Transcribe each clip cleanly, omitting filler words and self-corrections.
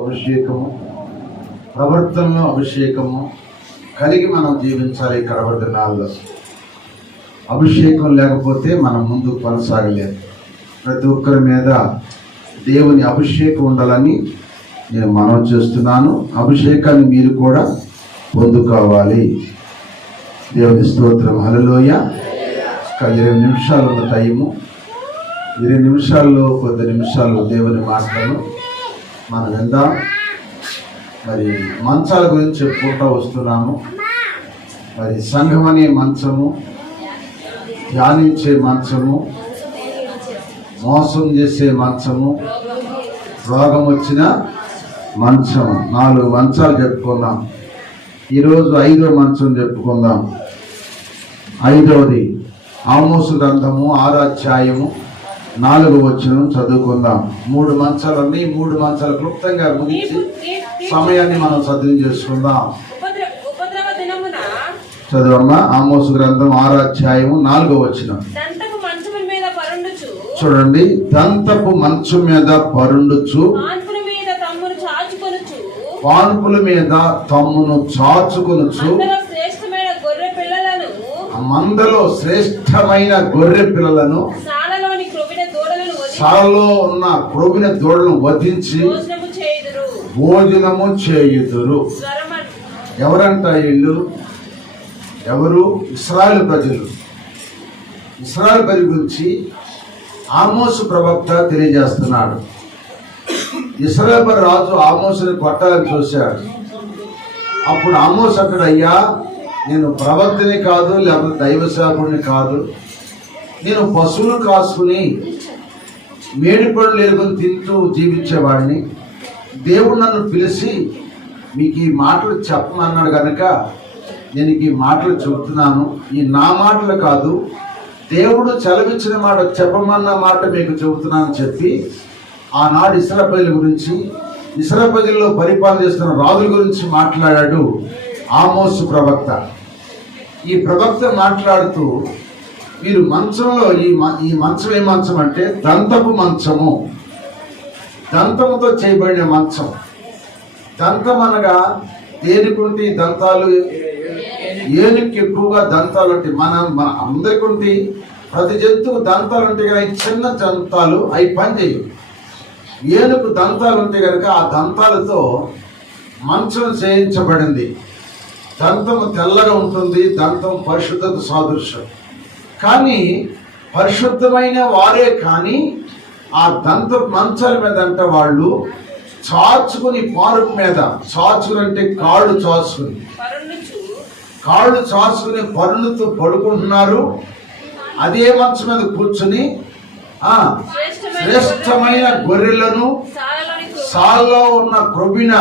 అభిషేకము, ప్రవర్తనలో అభిషేకము కలిగి మనం జీవించాలి. కడవరి దినాల్లో అభిషేకం లేకపోతే మనం ముందుకు కొనసాగలేదు. ప్రతి ఒక్కరి మీద దేవుని అభిషేకం ఉండాలని నేను మనవి చేస్తున్నాను. అభిషేకాన్ని మీరు కూడా పొందుకోవాలి. దేవుని స్తోత్రం. హల్లెలూయా. 20 నిమిషాలు ఉన్న టైము. 20 నిమిషాల్లో కొద్ది నిమిషాలు దేవుని మాటలను మనం విందాం. మరి మంచాల గురించి చెప్పుకుంటూ వస్తున్నాము. మరి సంఘం అనే మంచము, ధ్యానించే మంచము, మోసం చేసే మంచము, రోగం వచ్చిన మంచము, 4 మంచాలు చెప్పుకుందాం. ఈరోజు 5వ మంచం చెప్పుకుందాం. 5వది ఆమోసు గ్రంథము 6వ అధ్యాయము 4వ వచనం చదువుకుందాం. 3 మంచాలన్నీ 3 మంచాలు క్లుప్తంగా ముగించి సమయాన్ని మనం సద్వినియోగం చేసుకుందాం. చదవమ్మా. ఆమోసు గ్రంథం 6వ అధ్యాయము 4వ వచనం. చూడండి. దంతపు మంచం మీద పరుండుచు, పాన్పుల మీద తమ్మును చాచుకొనుచు, మందలో శ్రేష్టమైన గొర్రె పిల్లలను, సాలలో ఉన్న క్రొవ్విన దూడలను వధించి భోజనము చేయుదురు. ఎవరంట వీళ్ళు? ఎవరు? ఇశ్రాయేలు ప్రజలు. ఇశ్రాయేలు ప్రజల గురించి ఆమోసు ప్రవక్త తెలియజేస్తున్నాడు. ఇశ్రాయేలు రాజు ఆమోసుని కొట్టాలని చూశాడు. అప్పుడు ఆమోసు అక్కడ, అయ్యా, నేను ప్రవక్తని కాదు, లేకపోతే దైవ సేవకుడిని కాదు, నేను పశువులు కాసుకుని మేడిపళ్ళు ఎరుకొని తింటూ జీవించేవాడిని. దేవుడు నన్ను పిలిచి మీకు ఈ మాటలు చెప్పమన్నాడు కనుక నేను ఈ మాటలు చెబుతున్నాను. ఈ నా మాటలు కాదు, దేవుడు సెలవిచ్చిన మాట, చెప్పమన్న మాట మీకు చెబుతున్నానని చెప్పి ఆనాడు ఇశ్రాయేలు ప్రజల గురించి, ఇశ్రాయేలు ప్రజల్లో పరిపాలన చేస్తున్న రాజుల గురించి మాట్లాడాడు ఆమోసు ప్రవక్త. ఈ ప్రవక్త మాట్లాడుతూ, వీరు మంచంలో ఈ మంచం ఏ మంచం అంటే దంతపు మంచము, దంతముతో చేయబడిన మంచం. దంతం అనగా దేనికుంటి దంతాలు? ఏనుగుకి ఎక్కువగా దంతాలు ఉంటాయి. మన అందరికి ఉంటే ప్రతి జంతువు దంతాలు ఉంటాయి కదా, చిన్న దంతాలు అవి పని చేయవు. ఏనుగు దంతాలు ఉంటాయి కనుక ఆ దంతాలతో మంచం చేయించబడింది. దంతము తెల్లగా ఉంటుంది. దంతం పరిశుద్ధత సాదృశ్యం. కానీ పరిశుద్ధమైన వారే కానీ ఆ దంత మంచాల మీద అంటే వాళ్ళు చాచుకుని, పారుపు మీద చాచుకుని అంటే కాళ్ళు చాచుకుని, కాళ్ళు చాచుకుని పరులతో పడుకుంటున్నారు. అదే మంచం మీద కూర్చుని శ్రేష్టమైన గొర్రెలను, సాల్లో ఉన్న క్రొవ్విన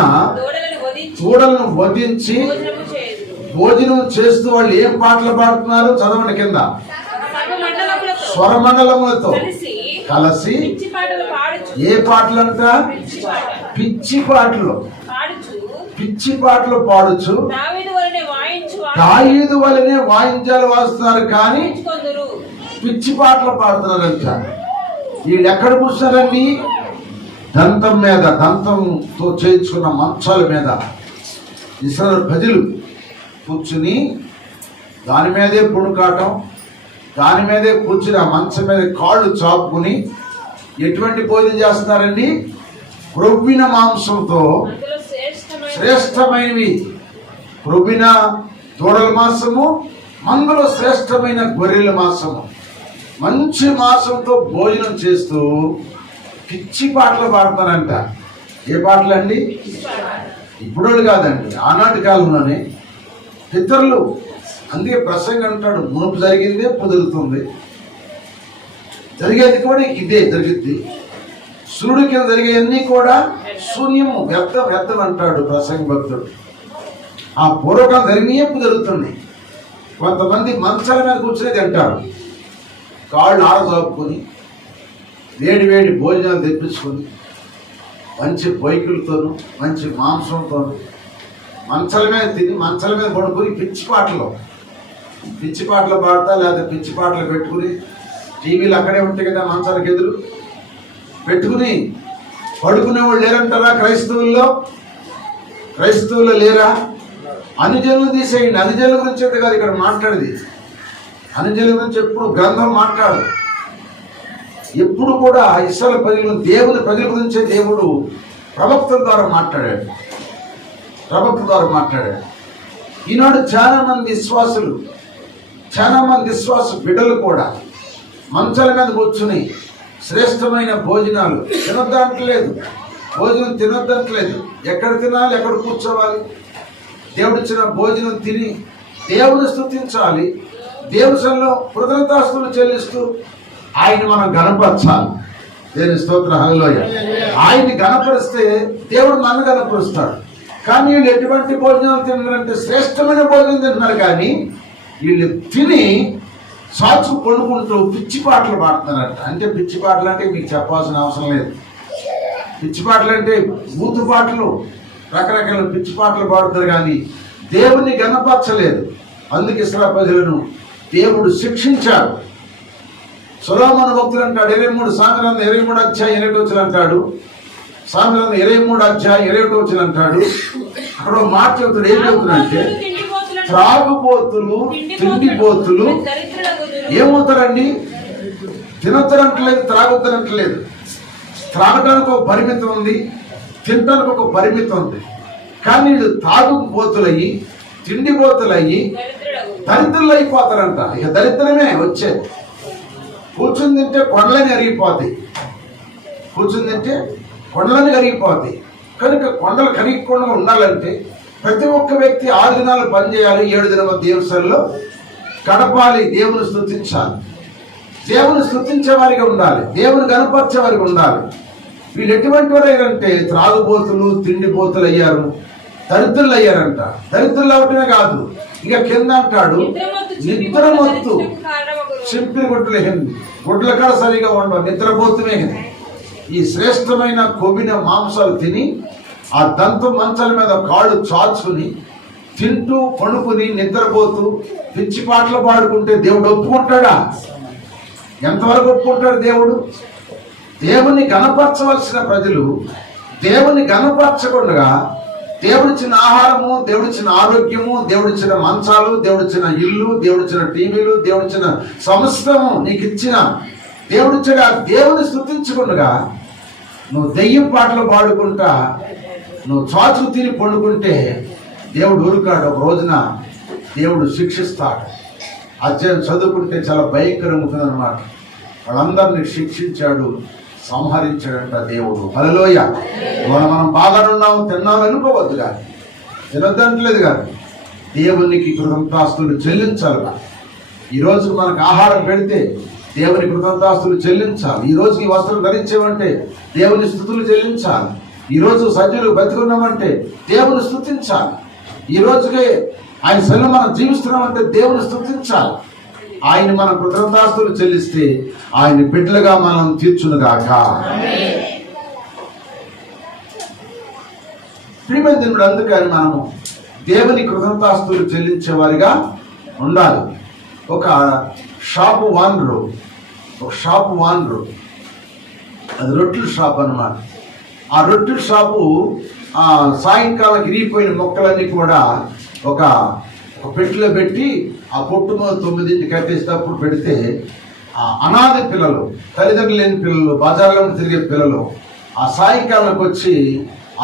దూడలను వధించి భోజనం చేస్తూ వాళ్ళు ఏం పాటలు పాడుతున్నారు? చదవండి కింద. స్వరమండలములతో కలిసి ఏ పాటలంట? పిచ్చి పాటలు. పిచ్చి పాటలు పాడుచు దావీదు వలనే వాయించాలు వాస్తున్నారు, కానీ పిచ్చి పాటలు పాడుతున్నారంట. వీళ్ళు ఎక్కడ కూర్చున్నారండి? దంతం మీద, దంతంతో చేయించుకున్న మంచాల మీద ఇశ్రాయేలు ప్రజలు కూర్చుని దాని మీదే పుణుకాటం, దాని మీదే కూర్చుని ఆ మంచం మీద కాళ్ళు చాపుకుని ఎటువంటి భోజనం చేస్తున్నారండి? క్రొవ్విన మాంసంతో, శ్రేష్టమైనవి క్రొవ్విన దూడల మాంసము, మందులో శ్రేష్టమైన గొర్రెల మాంసము, మంచి మాంసంతో భోజనం చేస్తూ పిచ్చి పాటలు పాడతారంట. ఏ పాటలు అండి? ఇప్పుడు కాదండి, ఆనాటి కాలంలోనే పితరులు. అందుకే ప్రసంగం అంటాడు, మునుపు జరిగిందే కుదురుతుంది, జరిగేది కూడా ఇదే జరుగుద్ది, సూర్యుడి కింద జరిగేవన్నీ కూడా శూన్యము, వ్యర్థం అంటాడు ప్రసంగ భక్తుడు. ఆ పూర్వకాలం జరిగినయే కుదురుతుంది. కొంతమంది మంచాల మీద కూర్చునేది అంటారు, కాళ్ళు ఆరజాపుకొని వేడి వేడి భోజనాలు తెప్పించుకొని మంచి బొయ్కులతోనూ మంచి మాంసంతోనూ మంచాల మీద తిని మంచాల మీద పడుకొని పిచ్చి పాటలు పాడతా, లేదా పిచ్చి పాటలు పెట్టుకుని టీవీలు అక్కడే ఉంటాయి కదా, మంచాలకు ఎదురు పెట్టుకుని పడుకునే వాళ్ళు లేరంటారా క్రైస్తవుల్లో లేరా? అనుజనులు తీసేయండి. అనుజనుల గురించి అయితే కాదు ఇక్కడ మాట్లాడేది. అనుజనుల గురించి ఎప్పుడు గ్రంథం మాట్లాడు. ఎప్పుడు కూడా ఇశ్రాయేలు ప్రజలు దేవుని ప్రజల గురించే దేవుడు ప్రవక్తల ద్వారా మాట్లాడాడు. ఈనాడు చాలా మంది విశ్వాస బిడ్డలు కూడా మంచాల మీద కూర్చుని శ్రేష్టమైన భోజనాలు భోజనం తినొద్దంటలేదు. ఎక్కడ తినాలి, ఎక్కడ కూర్చోవాలి, దేవుడిచ్చిన భోజనం తిని దేవుని స్తుతించాలి. దేవునిలో కృతజ్ఞతాస్తుతులు చెల్లిస్తూ ఆయన మనం గణపరచాలి. దేవుని స్తోత్రం, హల్లెలూయా. ఆయన్ని గణపరిస్తే దేవుడు నన్ను గణపరుస్తాడు. కానీ వీళ్ళు ఎటువంటి భోజనాలు తిన్నారంటే శ్రేష్టమైన భోజనం తింటున్నారు. కానీ వీళ్ళు తిని సాచు కొనుక్కుంటూ పిచ్చి పాటలు పాడుతున్నారట. అంటే పిచ్చి పాటలు అంటే మీకు చెప్పాల్సిన అవసరం లేదు. పిచ్చి పాటలు అంటే బూతు పాటలు, రకరకాల పిచ్చి పాటలు పాడుతారు. కానీ దేవుని గణపరచలేదు. అందుకే ఇశ్రాయేలు ప్రజలను దేవుడు శిక్షించాడు. సొలొమోను భక్తులు అంటాడు 23 సామెతలు 23 అధ్యాయం 28 అంటాడు. సామెతలు 23 అధ్యాయం 28 అంటాడు. అక్కడ మాట చెబుతాడు. ఏం చెబుతున్నాడంటే త్రాగుబోతులు, తిండిపోతులు ఏమవుతారండి? తినొద్దరంటలేదు, త్రాగొద్దరంటలేదు. త్రాగడానికి ఒక పరిమితం ఉంది, తినడానికి ఒక పరిమితం ఉంది. కానీ వీళ్ళు తాగుబోతులయ్యి, తిండిపోతులయ్యి దరిద్రులు అయిపోతారంట. ఇక దరిద్రమే వచ్చేది. కూర్చుని తింటే కొండలని కరిగిపోతాయి. కనుక కొండలు కరిగకుండా ఉండాలంటే ప్రతి ఒక్క వ్యక్తి 6 దినాలు పనిచేయాలి, 7 దినాల దేవస్థానంలో గడపాలి. దేవుని స్తుతించాలి, దేవుని స్తుతించే వారిగా ఉండాలి, దేవుని గణపరిచే వారిగా ఉండాలి. వీళ్ళు ఎటువంటి వారు అయ్యారంటే త్రాగుబోతులు, తిండిపోతులు అయ్యారు, దరిద్రులు అయ్యారంట. దరిద్రులు అవటమే కాదు, ఇక కింద అంటాడు నిద్రమత్తు, చింపిరి గుడ్ల కాడ సరిగా ఉండవు, నిద్రపోతుమే. ఈ శ్రేష్టమైన కొవ్విన మాంసాలు తిని ఆ దంతం మంచాల మీద కాళ్ళు చాచుకుని తింటూ పడుకుని నిద్రపోతూ పిచ్చి పాటలు పాడుకుంటే దేవుడు ఒప్పుకుంటాడా? ఎంతవరకు ఒప్పుకుంటాడు దేవుడు? దేవుని గణపరచవలసిన ప్రజలు దేవుని గణపరచకుండా దేవుడిచ్చిన ఆహారము, దేవుడిచ్చిన ఆరోగ్యము, దేవుడిచ్చిన మంచాలు, దేవుడిచ్చిన ఇల్లు, దేవుడిచ్చిన టీవీలు, దేవుడిచ్చిన సమస్తము నీకు ఇచ్చిన దేవుడిచ్చిన దేవుని స్తుతించకుండా నువ్వు దెయ్యం పాటలు పాడుకుంటా నువ్వు చాచు తిని పండుకుంటే దేవుడు ఊరుకాడు. ఒక రోజున దేవుడు శిక్షిస్తాడు. అధ్యాయం చదువుకుంటే చాలా భయంకరంగా ఉంటుందన్నమాట. వాళ్ళందరినీ శిక్షించాడు, సంహరించాడంట దేవుడు. హల్లెలూయా. మనం బాగానే ఉన్నాము, తిన్నాము అనుకోవద్దు, కానీ తినొద్దంటలేదు. కానీ దేవునికి కృతజ్ఞతాస్తుతులు చెల్లించాలి. ఈరోజు మనకు ఆహారం పెడితే దేవుని కృతజ్ఞతాస్తుతులు చెల్లించాలి. ఈ రోజు ఈ వస్త్రం ధరించేవంటే దేవుని స్తుతులు చెల్లించాలి. ఈరోజు సజ్జులు బతికున్నామంటే దేవుని స్తుతించాలి. ఈ రోజుకే ఆయన సన్నిధిలో మనం జీవిస్తున్నామంటే దేవుని స్తుతించాలి. ఆయన మన కృతజ్ఞతాస్తుతులు చెల్లిస్తే ఆయన బిడ్డలుగా మనం తీర్చునుగాక. ప్రియమైన దేవుడు, అందుకని మనము దేవుని కృతజ్ఞతాస్తుతులు చెల్లించే వారిగా ఉండాలి. ఒక షాపు ఓనరు అది రొట్టెల షాప్ అన్నమాట. ఆ రొట్టెల షాపు సాయంకాలం ఇరిగిపోయిన మొక్కలన్నీ కూడా ఒక పెట్టెలో పెట్టి ఆ పొట్టు 9 కట్టేసేటప్పుడు పెడితే అనాథ పిల్లలు, తల్లిదండ్రులు లేని పిల్లలు, బజార్లో తిరిగే పిల్లలు ఆ సాయంకాలంకి వచ్చి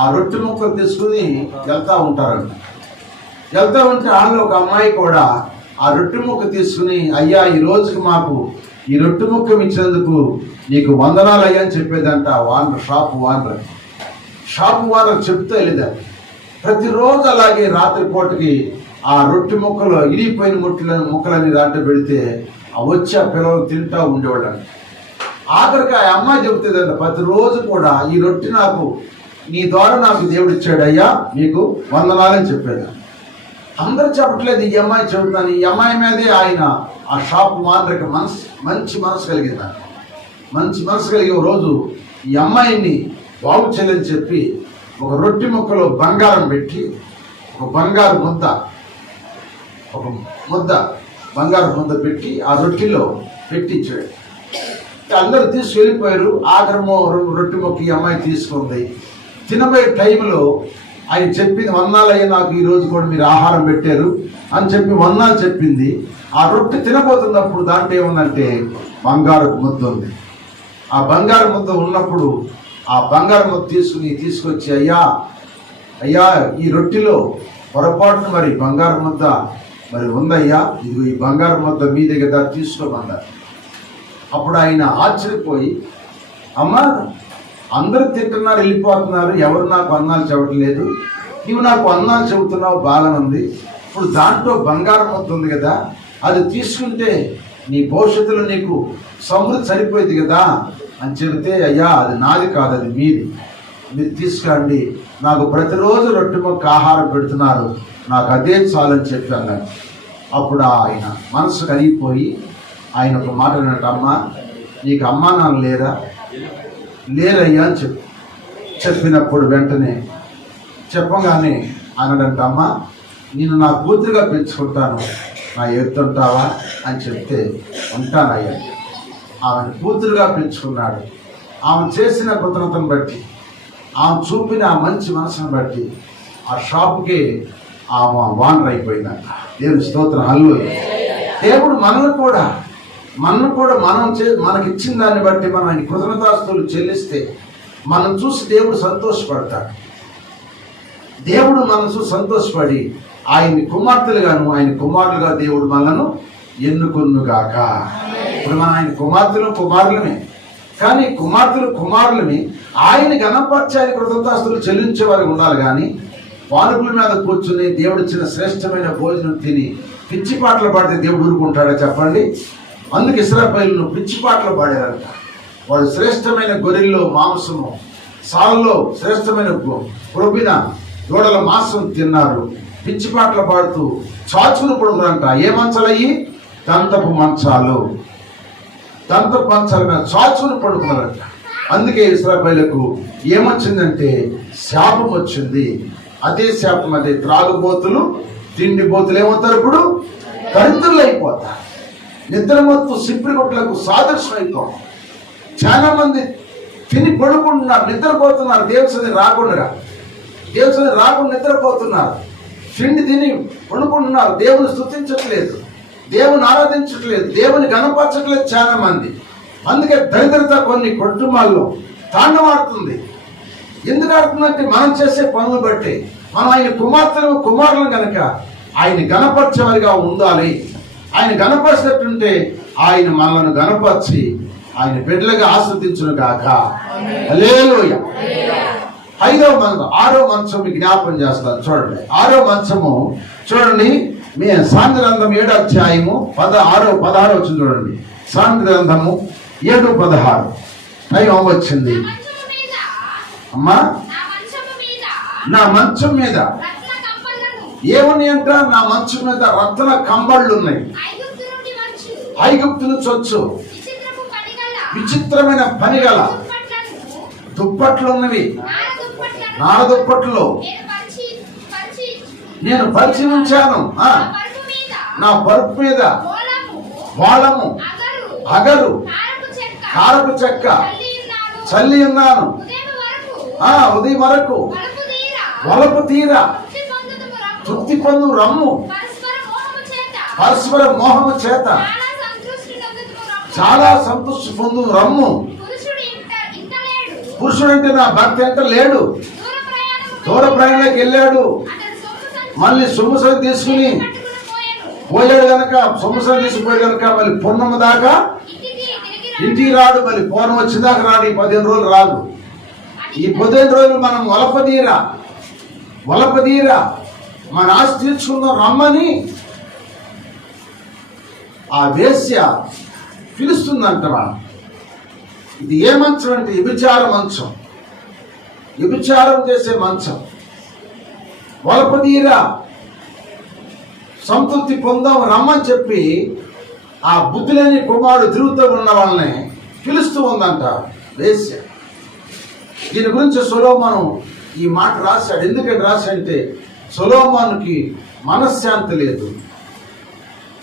ఆ రొట్టె ముక్కలు తీసుకుని వెళ్తూ ఉంటారంట. వెళ్తూ ఉంటే వాళ్ళు ఒక అమ్మాయి కూడా ఆ రొట్టె ముక్క తీసుకుని, అయ్యా ఈ రోజుకి మాకు ఈ రొట్టె ముక్క ఇచ్చినందుకు నీకు వందనాలు అయ్యా అని చెప్పేదంట. షాపు ఓనర్ చెప్తూ వెళ్ళేదాన్ని. ప్రతిరోజు అలాగే రాత్రిపూటకి ఆ రొట్టె ముక్కలు ఇరిగిపోయిన ముక్కలని దాంట్లో పెడితే వచ్చి ఆ పిల్లలు తింటూ ఉండేవాళ్ళని. ఆఖరికి ఆ అమ్మాయి చెబుతుందంట, ప్రతిరోజు కూడా ఈ రొట్టె నీ ద్వారా నాకు దేవుడు ఇచ్చాడు అయ్యా, నీకు వందనాలని చెప్పేదాన్ని. అందరూ చెప్పట్లేదు, ఈ అమ్మాయి చెబుతున్నాను. ఈ అమ్మాయి మీదే ఆయన ఆ షాప్ ఓనర్కి మంచి మనసు కలిగిందంట. మంచి మనసు కలిగి ఒక రోజు ఈ అమ్మాయిని బాగు చేయాలని చెప్పి ఒక రొట్టె ముక్కలో బంగారం పెట్టి ఒక బంగారు ముద్ద పెట్టి ఆ రొట్టెలో పెట్టించాడు. అందరూ తీసుకెళ్ళిపోయారు. ఆఖరమో రొట్టె మొక్క ఈ అమ్మాయి తీసుకుంది. తినబోయే టైంలో ఆయన చెప్పింది, వందనాలయ్యా, నాకు ఈరోజు కూడా మీరు ఆహారం పెట్టారు అని చెప్పి వందనాలు చెప్పింది. ఆ రొట్టె తినబోతున్నప్పుడు దాంట్లో ఏముందంటే బంగారు ముద్ద ఉంది. ఆ బంగారు ముద్ద ఉన్నప్పుడు ఆ బంగారు ముద్ద తీసుకొచ్చి, అయ్యా ఈ రొట్టెలో పొరపాటున మరి బంగారు ముద్ద మరి ఉందయ్యా, ఇది ఈ బంగారు ముద్ద మీ దగ్గర తీసుకోమన్నారు. అప్పుడు ఆయన ఆశ్చర్యపోయి, అమ్మా, అందరూ తింటున్నారు, వెళ్ళిపోతున్నారు, ఎవరు నాకు అన్నాలు చెప్పట్లేదు, నీవు నాకు అన్నాలు చెబుతున్నావు, బాగానే ఉంది. ఇప్పుడు దాంట్లో బంగారం ముద్ద ఉంది కదా, అది తీసుకుంటే నీ భవిష్యత్తులో నీకు సమృద్ధి సరిపోయింది కదా అని చెబితే, అయ్యా అది నాది కాదు, అది మీరు తీసుకురండి, నాకు ప్రతిరోజు రొట్టె మొక్క ఆహారం పెడుతున్నారు, నాకు అదే చాలని చెప్పాను. అప్పుడు ఆయన మనసు కరిగిపోయి ఆయన ఒక మాట అన్నట్టు, అమ్మా, నీకు అమ్మా నాన్న లేరయ్యా అని చెప్పినప్పుడు వెంటనే చెప్పగానే అన్నాడంట, అమ్మా, నేను నా కూతురుగా పెంచుకుంటాను, నా ఎత్తుంటావా అని చెప్తే ఉంటానయ్యా. ఆమెను కూతురుగా పెంచుకున్నాడు. ఆమె చేసిన కృతజ్ఞతను బట్టి, ఆమె చూపిన ఆ మంచి మనసును బట్టి ఆ షాపుకి ఆమె వానర్ అయిపోయిందంట. దేవుని స్తోత్రం, హల్లెలూయా. దేవుడు మనల్ని కూడా మనకిచ్చిన దాన్ని బట్టి మనం ఆయన కృతజ్ఞతాస్తుతులు చెల్లిస్తే మనం చూసి దేవుడు సంతోషపడతాడు. దేవుడు మనసు సంతోషపడి ఆయన కుమార్తెలుగాను ఆయన కుమారులుగా దేవుడు మనను ఎన్నుకొనుగాక. ఇప్పుడు మనం ఆయన కుమారులమే, కానీ కుమారులమే ఆయన గణపరిచి ఆయన కృతజ్ఞతాస్తుతులు చెల్లించే వారికి ఉండాలి. కానీ వానుగుల మీద కూర్చుని దేవుడిచ్చిన శ్రేష్టమైన భోజనం తిని పిచ్చి పాటలు పాడితే దేవుడు ఊరుకుంటాడా చెప్పండి? అందుకు ఇశ్రాయేలీయులు పిచ్చి పాటలు పాడారంట. వాళ్ళు శ్రేష్టమైన గొర్రెల్లో మాంసము, సాల్లో శ్రేష్టమైన ప్రొబిన దూడల మాంసం తిన్నారు. పిచ్చి పాటలు పాడుతూ చాచులు పడుతుందంట. ఏ మంచాలయ్యి? దంతపు మంచాల మీద చాచులు పడుకున్నారంట. అందుకే ఇశ్రాయేలీయులకు ఏమొచ్చిందంటే శాపం వచ్చింది. అదే శాపం, అదే త్రాగుబోతులు, తిండిబోతులు ఏమవుతారు? ఇప్పుడు దరిద్రులు అయిపోతారు. నిద్రమత్తు సిప్పిరిగొట్లకు సాదృశ్యం అయిపోతాం. చాలా మంది తిని పడుకుంటున్నారు, నిద్రపోతున్నారు. దేవుని రాకుండా నిద్రపోతున్నారు. తిండి తిని పడుకుంటున్నారు. దేవుని స్తుతించట్లేదు, దేవుని ఆరాధించట్లేదు, దేవుని గణపరచట్లేదు చాలా మంది. అందుకే దరిద్రత కొన్ని కుటుంబాల్లో తాండవాడుతుంది. ఎందుకు ఆడుతుందంటే మనం చేసే పనులు బట్టి. మనం ఆయన కుమారులను కనుక ఆయన గణపరిచేవారిగా ఉండాలి. ఆయన గణపరిచినట్టుంటే ఆయన మనలను గణపరిచి ఆయన బిడ్డలుగా ఆస్వాదించును గాక. హల్లెలూయా. ఆరో మంచం మీకు జ్ఞాపకం చేస్తాను చూడండి. ఆరో మంచము చూడండి, మీ సాంఖ్య గ్రంథం 7వ అధ్యాయము 16 వచ్చింది చూడండి. సాంఖ్య గ్రంథము 7:16 టైం వచ్చింది. అమ్మా, నా మంచం మీద ఏమని అంట? నా మంచం మీద రత్న కంబళ్ళు ఉన్నాయి. ఐగుప్తు నుంచి వచ్చు విచిత్రమైన పనిగల దుప్పట్లు ఉన్నవి. నార దుప్పట్లు నేను పరిచి ఉంచాను. నా పరుపు మీద వాళము, అగరు, కారపు చెక్క చల్లి ఉన్నాను. ఉదయం వరకు వలపు తీరా తృప్తి పొందు రమ్ము, పరస్పర మోహము చేత చాలా సంతృష్టి పొందు రమ్ము. పురుషుడు అంటే నా భర్త ఎంత లేడు, దూర ప్రయాణానికి వెళ్ళాడు, మళ్ళీ సొమ్ముసరి తీసుకుని పోయాడు కనుక, సొమ్ముసరి తీసుకుపోయాడు కనుక మళ్ళీ పూర్ణమ దాకా ఇంటికి రాడు. మళ్ళీ పూర్ణం వచ్చేదాకా రాడు. ఈ 15 రోజులు రాదు. ఈ 15 రోజులు మనం వలపదీరా మన ఆస్తి తీర్చుకుందాం రమ్మని ఆ వేశ్య పిలుస్తుందంట. ఇది ఏ మంచం అంటే వ్యభిచార మంచం, వ్యభిచారం చేసే మంచం. వలపదీరా సంతృప్తి పొందాం రమ్మని చెప్పి ఆ బుద్ధి లేని కుమారుడు తిరుగుతూ ఉన్న వాళ్ళని పిలుస్తూ ఉందంట వేశ్య. దీని గురించి సొలొమోను ఈ మాట రాశాడు. ఎందుకంటే రాశాడంటే సొలొమోనుకి మనశ్శాంతి లేదు.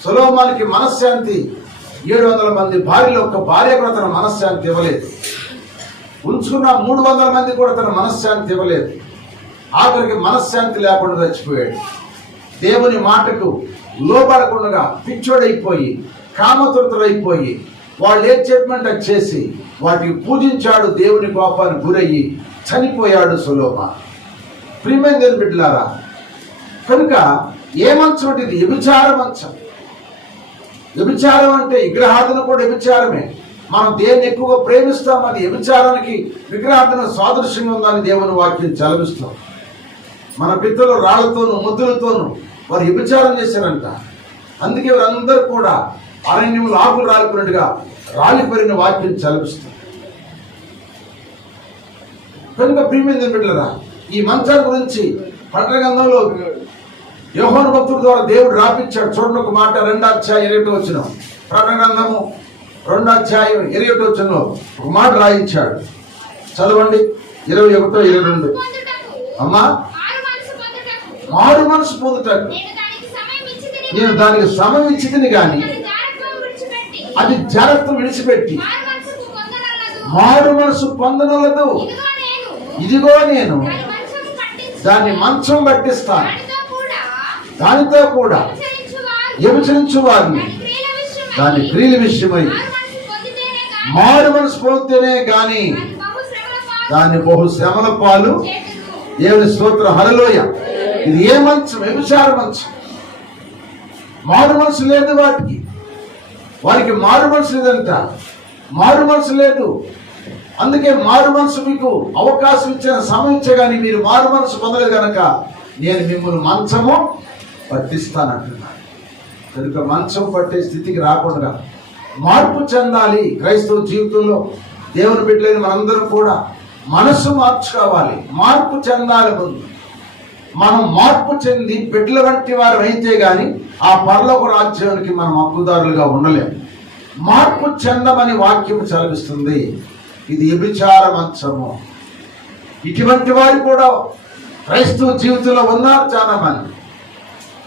సొలొమోనుకి మనశ్శాంతి 700 మంది భార్యలు ఒక్క భార్య కూడా తన మనశ్శాంతి ఇవ్వలేదు. ఉంచుకున్న 300 మంది కూడా తన మనశ్శాంతి ఇవ్వలేదు. ఆఖరికి మనశ్శాంతి లేకుండా చచ్చిపోయాడు. దేవుని మాటకు లోబడకుండా పిచ్చోడైపోయి కామతృతుడైపోయి వాళ్ళు ఏం చెప్పమంటే చేసి వాటికి పూజించాడు. దేవుని కోపానికి గురయ్యి చనిపోయాడు సొలొమోను. ప్రియమైన దేవుని బిడ్డలారా, కనుక ఏ మంచం అంటే ఇది వ్యభిచార మంచం. వ్యభిచారం అంటే విగ్రహార్థన కూడా వ్యభిచారమే. మనం దేన్ని ఎక్కువగా ప్రేమిస్తాం అది వ్యభిచారానికి విగ్రహార్థన సాదృశ్యంగా ఉందని దేవుని వాక్యం చలవిస్తాం. మన పితరులు రాళ్లతోనూ ముద్దులతోనూ వారు వ్యభిచారం చేశారంట. అందుకే వారందరూ కూడా అరణ్యములు ఆకులు రాలిపోయినట్టుగా రాలిపోయిన వాక్యం చలవిస్తాం. కనుక ప్రియమైన బిడ్డలారా, ఈ మంచాల గురించి ప్రకటన గ్రంథంలో యోహాను భక్తుడి ద్వారా దేవుడు రాపించాడు. చూడండి ఒక మాట, 2వ అధ్యాయం 21వ వచనం. ప్రకటన గ్రంథము 2వ అధ్యాయం 21వ వచనంలో ఒక మాట రాయించాడు. చదవండి. 21, 22. అమ్మా, మారు మనసు పొందుటకు నేను దానికి సమయం ఇచ్చితిని గాని అది జాగ్రత్త విడిచిపెట్టి మారు మనసు పొందనలదు. ఇదిగో నేను దాన్ని మంచం పట్టిస్తాను, దానితో కూడా వ్యభిచరించు వారిని దాని క్రియల విషయమై మారు మనసు పొందితేనే గాని దాన్ని బహు శ్రమల పాలు. దేవుని స్తోత్రం, హల్లెలూయ. ఇది ఏ మంచం? వ్యభిచార మంచం. మారు మనసు లేదు వారికి మారు మనసు లేదంట. మారు మనసు లేదు. అందుకే మారు మనసు మీకు అవకాశం ఇచ్చిన సమయం ఇచ్చగాని మీరు మారు మనసు పొందలేదు కనుక నేను మిమ్మల్ని మంచము పట్టిస్తానంటున్నాను. కనుక మంచం పట్టే స్థితికి రాకుండా మార్పు చెందాలి. క్రైస్తవ జీవితంలో దేవుని బిడ్డలైన మనందరం కూడా మనసు మార్చుకోవాలి, మార్పు చెందాలి. ముందు మనం మార్పు చెంది బిడ్డల వంటి వారు అయితే గాని ఆ పరలోక రాజ్యానికి మనం హక్కుదారులుగా ఉండలేము. మార్పు చెందమని వాక్యం చదివిస్తుంది. ఇది వ్యభిచార మంచము. ఇటువంటి వారు కూడా క్రైస్తవ జీవితంలో ఉన్నారు. చాలా మంది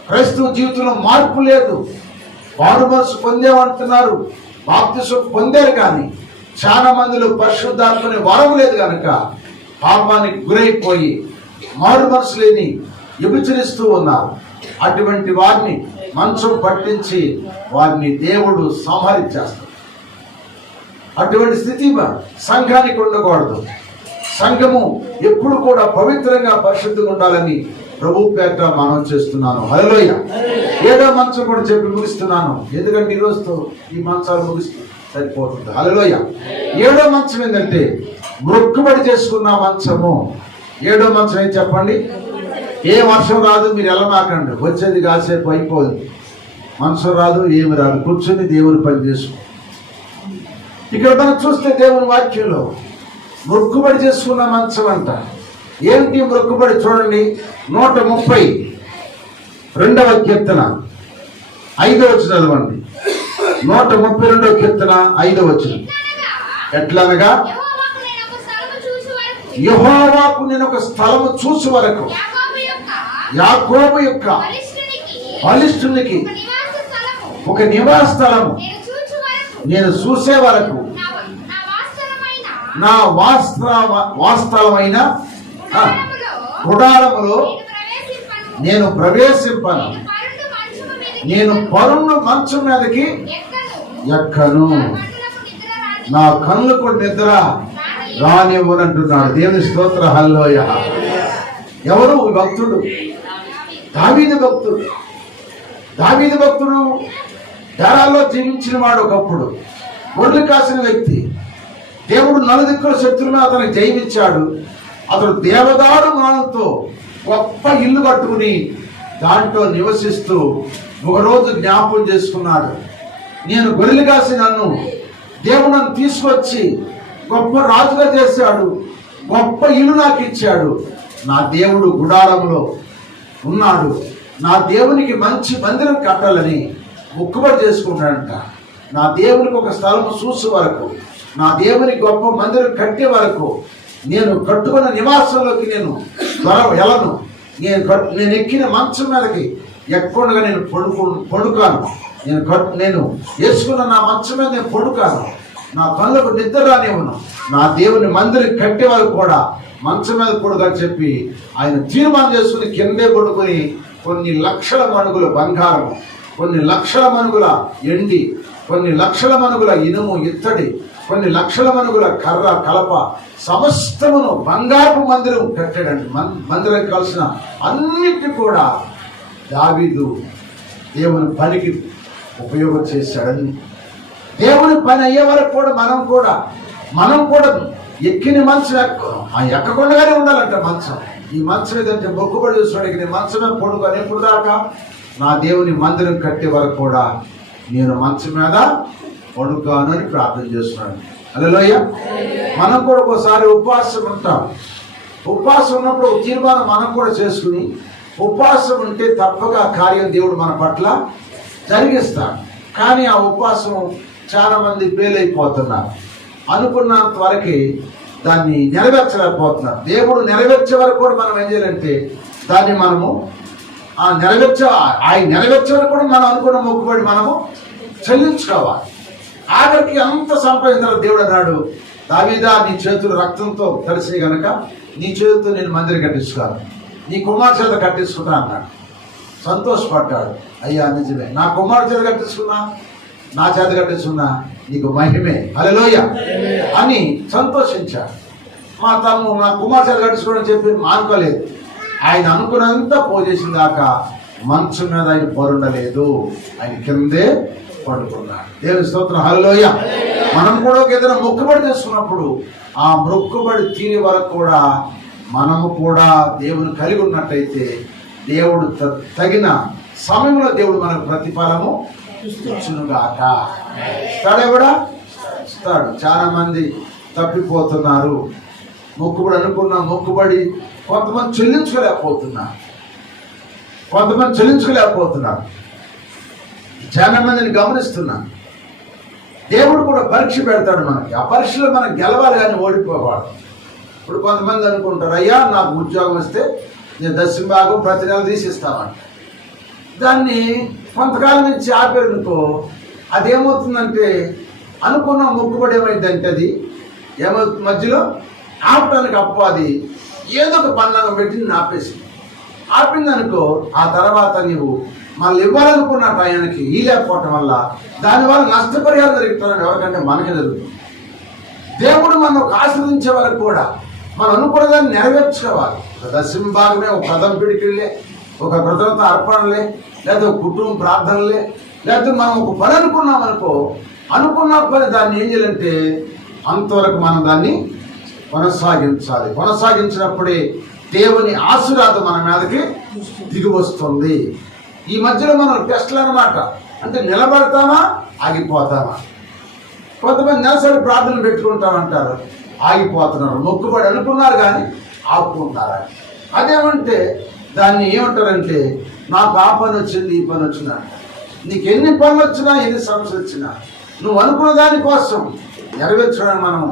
క్రైస్తవ జీవితంలో మార్పు లేదు. మారు మనసు పొందేమంటున్నారు, బాప్తిసం పొందారు, కానీ చాలా మందిలో పరిశుద్ధాత్మని వరం లేదు కనుక పాపానికి గురైపోయి మారు మనసు లేని వ్యభిచరిస్తూ ఉన్నారు. అటువంటి వారిని మంచం పట్టించి వారిని దేవుడు సంహరించేస్తాడు. అటువంటి స్థితి సంఘానికి ఉండకూడదు. సంఘము ఎప్పుడు కూడా పవిత్రంగా పరిశుద్ధంగా ఉండాలని ప్రభు పేట మనం చేస్తున్నాను. హల్లెలూయా. 7వ మంచం కూడా చెప్పి ముగిస్తున్నాను, ఎందుకంటే ఈ రోజుతో ఈ మంచాలు ముగిస్తూ సరిపోతుంది. హల్లెలూయా. 7వ మంచం ఏంటంటే మొక్కుబడి చేసుకున్న మంచము. 7వ మంచం ఏం చెప్పండి? ఏ వర్షం రాదు, మీరు వెళ్ళమాకండి, వచ్చేది కాసేపు అయిపోదు. మనసు రాదు, ఏమి రాదు, కూర్చొని దేవుని పని చేసుకో. ఇక్కడ మనం చూస్తే దేవుని వాక్యంలో మొక్కుబడి చేసుకున్న మంచం అంట. ఏంటి మొక్కుబడి? చూడండి, 132వ కీర్తన 5వ వచనం చదవండి. 132వ కీర్తన 5వ వచనం. ఎట్లనగా యెహోవాకు నేను ఒక స్థలము చూసు వరకు, యాకోబు యొక్క బలిష్ఠునికి ఒక నివాస స్థలము నేను చూసే వరకు నా వాస్తవమైన గుడారములో నేను ప్రవేశింపను, నేను పరుణ్ణు మంచం మీదకి ఎక్కను, నా కన్నులకు నిద్ర రానివ్వనంటున్నాడు. దేవుని స్తోత్ర, హల్లెలూయా. ఎవరు భక్తుడు? దావీదు భక్తుడు. దావీదు భక్తుడు ధరాల్లో జీవించిన వాడు. ఒకప్పుడు గొర్రెలు కాసిన వ్యక్తి. దేవుడు నలుదిక్కుల శత్రువులను అతనికి జయమిచ్చాడు. అతడు దేవదారు మానంతో గొప్ప ఇల్లు కట్టుకుని దాంట్లో నివసిస్తూ ఒకరోజు జ్ఞాపకం చేసుకున్నాడు, నేను గొర్రెలు కాసి నన్ను దేవుడు నన్ను తీసుకొచ్చి గొప్ప రాజుగా చేశాడు, గొప్ప ఇల్లు నాకు ఇచ్చాడు, నా దేవుడు గుడారంలో ఉన్నాడు, నా దేవునికి మంచి మందిరం కట్టాలని మొక్కుబడి చేసుకున్నాడంట. నా దేవునికి ఒక స్థలం చూసే వరకు, నా దేవునికి గొప్ప మందిరం కట్టే వరకు, నేను కట్టుకున్న నివాసంలోకి నేను వెళ్ళను, నేను ఎక్కిన మంచం మీదకి ఎక్కడగా నేను పడుకాను, నేను వేసుకున్న నా మంచం మీద నేను పడుకాను, నా కళ్ళకు నిద్ర రానివ్వను, నా దేవుని మందిరం కట్టే వాళ్ళు కూడా మంచం మీద పడుకని చెప్పి ఆయన తీర్మానం చేసుకుని కిందే పడుకొని కొన్ని లక్షల మణుగుల బంగారము, కొన్ని లక్షల మణుగుల ఎండి, కొన్ని లక్షల మణుగుల ఇనుము ఇత్తడి, కొన్ని లక్షల మణుగుల కర్ర కలప సమస్తమును బంగారపు మందిరం కట్టాడండి. మందిరం కలిసిన అన్నిటి కూడా దావీదు దేవుని పనికి ఉపయోగం చేశాడని. దేవుని పని అయ్యే వరకు కూడా మనం కూడా ఎక్కిన మంచం ఎక్కకుండానే ఉండాలంట. మంచం ఈ మంచం ఏదంటే మొక్కుబడి చూసాడు, నేను మంచమే పడుకొని ఎప్పుడు దాకా నా దేవుని మందిరం కట్టే వరకు కూడా నేను మంచం మీద పడుకోను అని ప్రార్థన చేస్తున్నాను. హల్లెలూయ. మనం కూడా ఒకసారి ఉపవాసం ఉంటాం. ఉపవాసం ఉన్నప్పుడు ఒక తీర్మానం మనం కూడా చేసుకుని, ఉపవాసం ఉంటే తప్పక కార్యం దేవుడు మన పట్ల జరిగిస్తాడు. కానీ ఆ ఉపవాసం చాలా మంది ఫెయిల్ అయిపోతున్నారు. అనుకున్నంత వరకు దాన్ని నెరవేర్చలేకపోతున్నారు. దేవుడు నెరవేర్చే వరకు కూడా మనం ఏం చేయాలంటే దాన్ని మనము ఆయన నెరవేర్చే వరకు కూడా మనం అనుకున్న మొక్కుబడి మనము చెల్లించుకోవాలి. ఆఖరికి అంత సంపాదించిన దేవుడు అన్నాడు, దావీదా నీ చేతులు రక్తంతో కలిసి గనక నీ చేతులతో నేను మందిరం కట్టించుకోను, నీ కుమార్ చేత కట్టించుకున్నా అన్నాడు. సంతోషపడ్డాడు. అయ్యా నిజమే, నా కుమారుడు చేత కట్టించుకున్నా, నా చేత కట్టించుకున్నా నీకు మహిమే, హల్లెలూయా అని సంతోషించాడు. నా కుమార్ చేత కట్టించుకోవడం చెప్పి మానుకోలేదు. ఆయన అనుకున్నంత పోజేసిన దాకా మంచం మీద ఆయన పరుండలేదు, ఆయన కిందే పడుకున్నాడు. దేవుని స్తోత్రం, హల్లెలూయా. మనం కూడా ఏదైనా మొక్కుబడి చేసుకున్నప్పుడు ఆ మొక్కుబడి తీరే వరకు కూడా మనము కూడా దేవుని కలిగి ఉన్నట్టయితే దేవుడు తగిన సమయంలో దేవుడు మనకు ప్రతిఫలము ఇచ్చునుగాక. ఇస్తాడే కూడా ఇస్తాడు. చాలా మంది తప్పిపోతున్నారు. మొక్కుబడి అనుకున్న మొక్కుబడి కొంతమంది చెల్లించుకోలేకపోతున్నారు. చాలా మందిని గమనిస్తున్నాను. దేవుడు కూడా పరీక్ష పెడతాడు మనకి. ఆ పరీక్షలో మనం గెలవాలి కానీ ఓడిపోవాలి. ఇప్పుడు కొంతమంది అనుకుంటారు, అయ్యా నాకు ఉద్యోగం వస్తే నేను దశంభాగం ప్రతి నెల తీసిస్తామంట. దాన్ని కొంతకాలం నుంచి ఆపేరుకో అదేమవుతుందంటే అనుకున్న మొక్కుబడి ఏమైందంటే అది ఏమవుతుంది, మధ్యలో ఆపడానికి అది ఏదో ఒక పన్నాగం పెట్టి నేను ఆపిందనుకో ఆ తర్వాత నీవు మళ్ళీ ఇవ్వాలనుకున్న టయానికి ఈ లేకపోవటం వల్ల దానివల్ల నష్టపరిహారం జరుగుతుందని ఎవరికంటే మనకే జరుగుతుంది. దేవుడు మనం ఆశ్రదించే వరకు కూడా మనం అనుకున్నదాన్ని నెరవేర్చుకోవాలి. ఒక దశంభాగమే, ఒక ప్రథమ పిడికిళ్ళే, ఒక కృతజ్ఞత అర్పణలే, లేదా ఒక కుటుంబ ప్రార్థనలే, లేకపోతే మనం ఒక పని అనుకున్నామనుకో, అనుకున్న పని దాన్ని ఏం చేయాలంటే అంతవరకు మనం దాన్ని కొనసాగించాలి. కొనసాగించినప్పుడే దేవుని ఆశీర్వాదం మన మీదకి దిగి వస్తుంది. ఈ మధ్యలో మనం టెస్ట్లు అన్నమాట. అంటే నిలబడతామా, ఆగిపోతామా. కొంతమంది నెలసరి ప్రార్థనలు పెట్టుకుంటామంటారు, ఆగిపోతున్నారు. మొక్కుబడి అనుకున్నారు కానీ ఆపుకుంటారు. అదేమంటే దాన్ని ఏమంటారంటే నాకు ఆ పని వచ్చింది, ఈ పని వచ్చినా. నీకు ఎన్ని పనులు వచ్చినా, ఎన్ని సమస్యలు వచ్చినా నువ్వు అనుకున్న దానికోసం నెరవేర్చడానికి మనం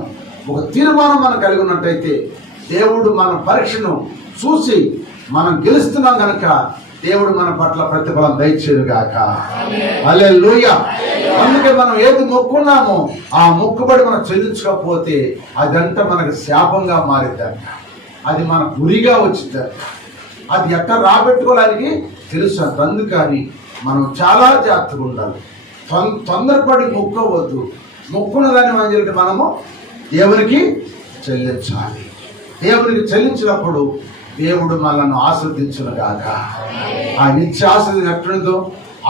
ఒక తీర్మానం మనం కలిగి ఉన్నట్టయితే దేవుడు మన పరీక్షను చూసి మనం గెలుస్తున్నాం కనుక దేవుడు మన పట్ల ప్రతిఫలం దయచేయుగాక. హల్లెలూయా. అందుకే మనం ఏది మొక్కున్నామో ఆ మొక్కుబడి మనం చెల్లించకపోతే అదంతా మనకు శాపంగా మారిద్దంట. అది మన గురిగా వచ్చిందంట. అది ఎక్కడ రాబెట్టుకోవడానికి తెలుసు అంట. అందుకని మనం చాలా జాగ్రత్తగా ఉండాలి. తొందరపడి మొక్కవద్దు. మొక్కున్న దాన్ని మనము దేవునికి చెల్లించాలి. దేవునికి చెల్లించినప్పుడు దేవుడు మనల్ని ఆశీర్వదించునుగాక. ఆయన ఇచ్చే ఆశీర్వాదం ఎట్లుందో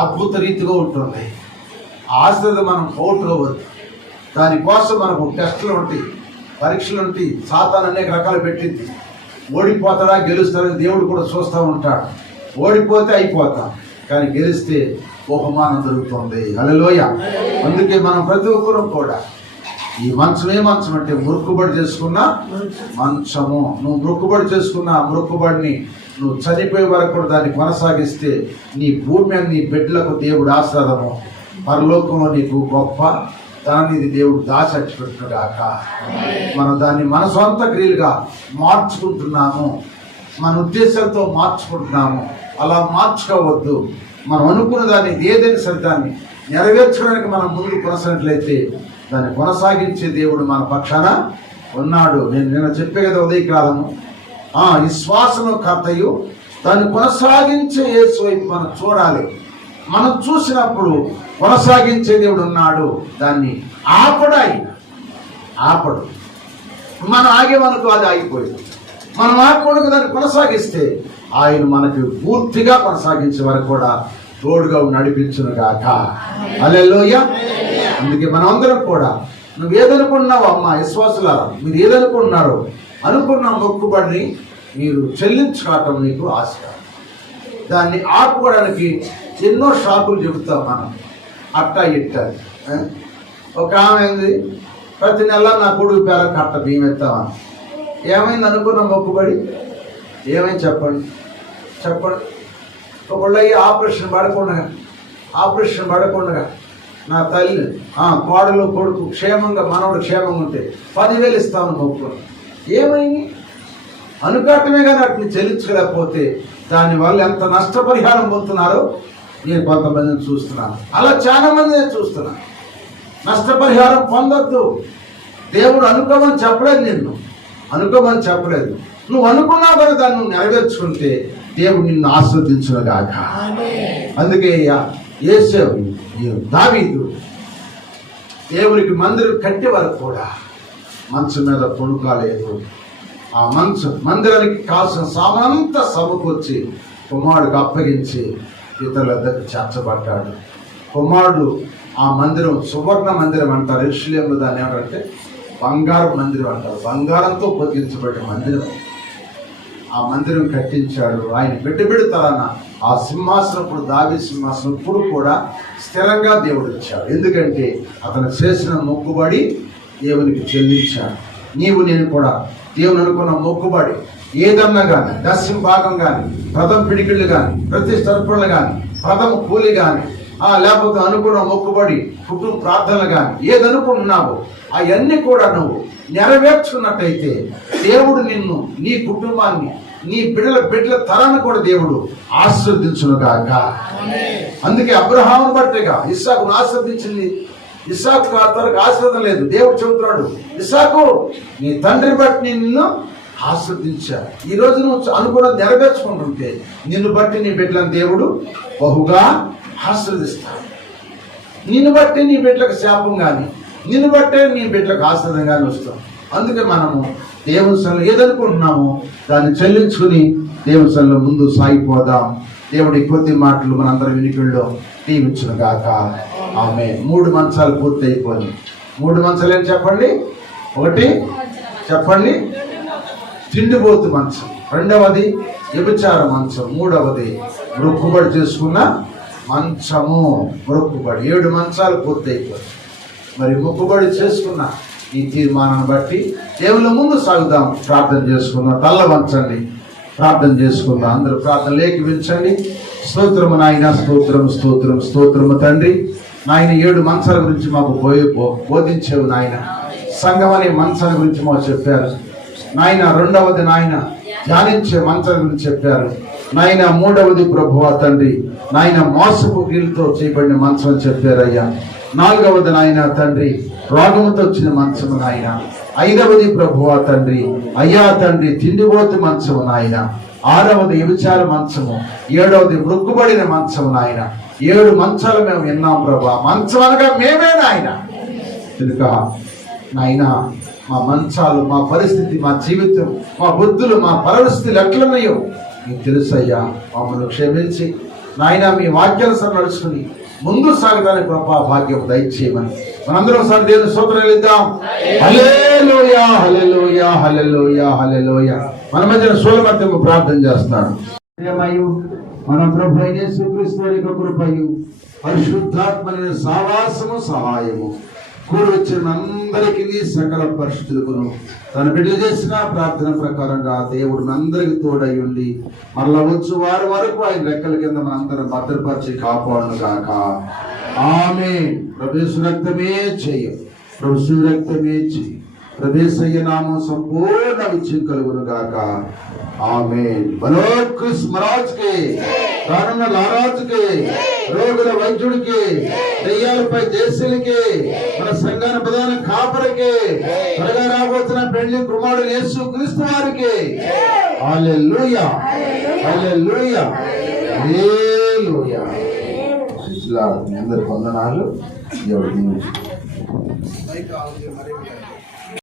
అద్భుత రీతిగా ఉంటుంది. ఆ ఆశీర్వాదం మనం పోగొట్టుకోవద్దు. దానికోసం మనకు టెస్టులు ఉంటాయి, పరీక్షలు ఉంటాయి. సాతాను అనేక రకాలు పెట్టింది. ఓడిపోతాడా గెలుస్తాడా దేవుడు కూడా చూస్తూ ఉంటాడు. ఓడిపోతే అయిపోతాం, కానీ గెలిస్తే బహుమానం దొరుకుతుంది. హల్లెలూయా. అందుకే మనం ప్రతి ఒక్కరూ కూడా ఈ మంచం ఏ మంచం అంటే మొక్కుబడి చేసుకున్న మంచము. నువ్వు మొక్కుబడి చేసుకున్న మొక్కుబడిని నువ్వు చనిపోయే వరకు కూడా దాన్ని కొనసాగిస్తే నీ భూమి మీద నీ బిడ్డలకు దేవుడు ఆశీర్వాదము, పరలోకంలో నీకు గొప్ప దాన్ని దేవుడు దాచిపెట్టుగాక. మనం దాన్ని మన సొంత క్రియలుగా మార్చుకుంటున్నాము, మన ఉద్దేశాలతో మార్చుకుంటున్నాము. అలా మార్చుకోవద్దు. మనం అనుకున్న దాన్ని ఏదైనా సరే దాన్ని నెరవేర్చడానికి మనం ముందు కొనసాగినట్లయితే దాన్ని కొనసాగించే దేవుడు మన పక్షాన ఉన్నాడు. నేను నిన్న చెప్పే కదా ఉదయకాలము, విశ్వాసము కర్తయు దాన్ని కొనసాగించే యేసు వైపు మనం చూడాలి. మనం చూసినప్పుడు కొనసాగించే దేవుడు ఉన్నాడు. దాన్ని ఆపడు. మనం ఆగేమనుకో అది ఆగిపోయింది. మనం ఆగకూడదు, దాన్ని కొనసాగిస్తే ఆయన మనకి పూర్తిగా కొనసాగించే వరకు కూడా తోడుగా నడిపించును గాక. హల్లెలూయా. అందుకే మనం అందరం కూడా నువ్వు ఏదనుకున్నావు అమ్మా విశ్వాసులారా, మీరు ఏదనుకుంటున్నారో అనుకున్న మొక్కుబడిని మీరు చెల్లించుకోవటం మీకు ఆశ. దాన్ని ఆపుకోవడానికి ఎన్నో షాకులు చెబుతాం మనం, అట్టా ఇట్టాలి. ఒక ఆమె ఏంది, ప్రతి నెల నా కొడుకు పేర కట్ట బియ్యం ఎత్తామని. ఏమైంది అనుకున్న మొక్కుబడి? ఏమైంది చెప్పండి. ఒకళ్ళు అయ్యి ఆపరేషన్ పడకుండా నా తల్లి కోడలు కొడుకు క్షేమంగా, మనవడు క్షేమంగా ఉంటే 10,000 ఇస్తామని మొక్కుకున్నాను. ఏమైంది? అనుకట్టమే కానీ వాటిని చెల్లించలేకపోతే దానివల్ల ఎంత నష్టపరిహారం పొందుతున్నారో నేను కొంతమందిని చూస్తున్నాను. అలా చాలా మంది నేను చూస్తున్నాను. నష్టపరిహారం పొందొద్దు. దేవుడు అనుకోమని చెప్పలేదు, నిన్ను అనుకోమని చెప్పలేదు. నువ్వు అనుకున్నా కూడా దాన్ని నువ్వు నెరవేర్చుకుంటే దేవుడు నిన్ను ఆస్వాదించునుగాక. అందుకే దావీదు దేవునికి మందిరం కట్టే వరకు కూడా మంచం మీద పొడుకోలేదు. ఆ మందిరానికి కావాల్సిన సామానంతా సమకూర్చి కుమారుడికి అప్పగించి ఇతరుల దగ్గర చేర్చబడ్డాడు. కుమారుడు ఆ మందిరం సువర్ణ మందిరం అంటారు. యెరూషలేములో దాన్ని ఏమంటారంటే బంగారు మందిరం అంటారు. బంగారంతో పొదిగించబడిన మందిరం. ఆ మందిరం కట్టించాడు. ఆయన బిడ్డ తరాన ఆ సింహాసనం, ఇప్పుడు దావీదు సింహాసనం ఇప్పుడు కూడా స్థిరంగా దేవుడు ఇచ్చాడు. ఎందుకంటే అతను చేసిన మొక్కుబడి దేవునికి చెల్లించాడు. నీవు నేను కూడా దేవుని అనుకున్న మొక్కుబడి ఏదన్నా కానీ, దశమ భాగం కానీ, ప్రథమ పిడికిళ్ళు కానీ, ప్రతిష్టర్పణలు కానీ, ప్రథమ కూలి కానీ, లేకపోతే అనుకున్న మొక్కుబడి కుటుంబ ప్రార్థనలు కానీ, ఏదనుకుంటున్నావో అవన్నీ కూడా నువ్వు నెరవేర్చుకున్నట్టయితే దేవుడు నిన్ను, నీ కుటుంబాన్ని, నీ బిడ్డల తరాన్ని కూడా దేవుడు ఆశీర్వదించును గాక. అందుకే అబ్రహామును బట్టేగా ఇస్సాకును ఆశీర్వదించింది. ఇస్సాకు తనకు ఆశీర్వాదం లేదు. దేవుడు చెబుతున్నాడు, ఇస్సాకు నీ తండ్రి బట్టి నిన్ను ఆశీర్వదించాడు. ఈ రోజు నువ్వు అనుకున్నది నెరవేర్చుకుంటుంటే నిన్ను బట్టి నీ బిడ్డలను దేవుడు బహుగా ఆశీర్వదిస్తాడు. నిన్ను బట్టి నీ బిడ్డలకు శాపం కానీ, నిన్ను బట్టే నీ బిడ్డలకు ఆశీర్వాదం కానీ వస్తాం. అందుకే మనము దేవుని సన్నిధిలో ఏదనుకుంటున్నామో దాన్ని చెల్లించుకుని దేవుని సన్నిధిలో ముందు సాగిపోదాం. దేవుడి కొద్ది మాటలు మనందరం వినికిల్లో దీవించును గాక. ఆమె 3 మంచాలు పూర్తి అయిపోయి. 3 మంచాలు ఏం చెప్పండి? 1 చెప్పండి, తిండిపోతు మంచం. 2వది వ్యభిచార మంచం. 3వది మొక్కుబడి చేసుకున్న మంచము. మొక్కుబడి 7 మంచాలు పూర్తి అయిపోయి. మరి మొక్కుబడి చేసుకున్న ఈ తీర్మానాన్ని బట్టి దేవుళ్ళ ముందు సాగుదాం. ప్రార్థన చేసుకుందాం. తల్ల వంచండి, ప్రార్థన చేసుకుందాం. అందరూ ప్రార్థన లేఖించండి. స్తోత్రము నాయన, స్తోత్రము తండ్రి. నాయన 7 మంచాల గురించి మాకు బోధించేవు నాయన. సంఘం అనే మంచాల గురించి మాకు చెప్పారు నాయన. 2వది నాయన ధ్యానించే మంచాల గురించి చెప్పారు నాయన. 3వది ప్రభువా తండ్రి నాయన మోసపు కీళ్ళతో చేయబడిన మంచం అని చెప్పారయ్యా. 4వది నాయన తండ్రి రోగంతో వచ్చిన మంచము నాయన. 5వది ప్రభువా తండ్రి అయ్యా తండ్రి తిండిపోతు మంచము నాయన. 6వది వ్యభిచార మంచము. 7వది మృక్కుబడిన మంచము నాయన. 7 మంచాలు మేము విన్నాం ప్రభా. మంచం అనగా మేమే నాయన. కనుక నాయన మా మంచాలు, మా పరిస్థితి, మా జీవితం, మా బుద్ధులు, మా పరిస్థితులు ఎట్లున్నాయో నీకు తెలుసయ్యా. మమ్మల్ని క్షమించి నాయన మీ వాక్యానుసారం నడుచుకుని ముందు సాగడానికి ప్రభా భాగ్యం దయచేయమని మనందరం ఒకసారి దేవుని స్తోత్రాలు ఇద్దాం. హల్లెలూయా, హల్లెలూయా, హల్లెలూయా, హల్లెలూయా. మన మధ్యన సోలమత్యము ప్రార్థన చేస్తాడు. మన ప్రభు అయిన యేసుక్రీస్తు యొక్క కృపయు పరిశుద్ధాత్మ సావాసము సహాయము కూడి వచ్చిన అందరికీ సకల పరిస్థితులకు తన బిడ్డలు చేసిన ప్రార్థన ప్రకారంగా దేవుడు అందరికి తోడై ఉండి మరలా వచ్చు వారి వరకు ఆయన రెక్కల కింద మనందరం భద్రపరిచి కాపాడును గాక. ఆమేన్. ప్రభు యేసు రక్తమే చేయ, ప్రభు రక్తమే చేయ. ప్రవేశయ్య నామం సంపూర్ణ విజయం కలుగును గాక. ఆమేన్. బలో క్రిస్ మహారాజ్కి, రానున్న లారాజుకి, రోగుల వైద్యుడికి, దెయ్యాలపై జయశీలికి, మన సంఘాన ప్రధాన కాపరికి, త్వరగా రాబోతున్న పెళ్లి కుమారుడు యేసు క్రీస్తు వారికి హల్లెలూయా, హల్లెలూయా, హల్లెలూయా. మీ అందరికి వందనాలు. దేవుడు దీవించును.